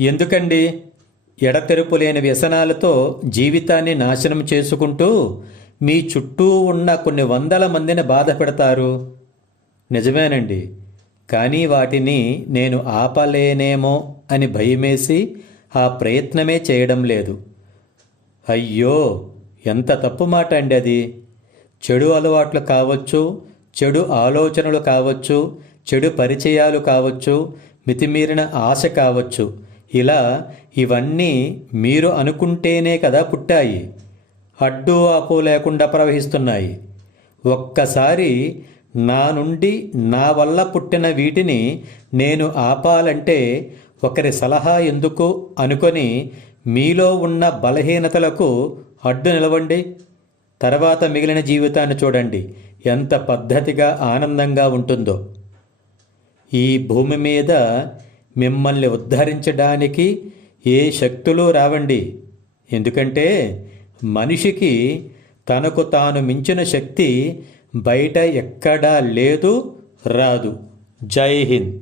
ఎందుకండి ఎడతెరుపు లేని వ్యసనాలతో జీవితాన్ని నాశనం చేసుకుంటూ మీ చుట్టూ ఉన్న కొన్ని వందల మందిని బాధ పెడతారు? నిజమేనండి. కానీ వాటిని నేను ఆపలేనేమో అని భయమేసి ఆ ప్రయత్నమే చేయడం లేదు. అయ్యో, ఎంత తప్పు మాట అండి అది. చెడు అలవాట్లు కావచ్చు, చెడు ఆలోచనలు కావచ్చు, చెడు పరిచయాలు కావచ్చు, మితిమీరిన ఆశ కావచ్చు. ఇలా ఇవన్నీ మీరు అనుకుంటేనే కదా పుట్టాయి. అడ్డు ఆపు లేకుండా ప్రవహిస్తున్నాయి. ఒక్కసారి నా నుండి నా వల్ల పుట్టిన వీటిని నేను ఆపాలంటే ఒకరి సలహా ఎందుకు అనుకొని మీలో ఉన్న బలహీనతలకు అడ్డు నిలవండి. తర్వాత మిగిలిన జీవితాన్ని చూడండి ఎంత పద్ధతిగా ఆనందంగా ఉంటుందో. ఈ భూమి మీద మిమ్మల్ని ఉద్ధరించడానికి ఏ శక్తులు రావండి. ఎందుకంటే మనిషికి తనకు తాను మించిన శక్తి బయట ఎక్కడా లేదు, రాదు. జై హింద్.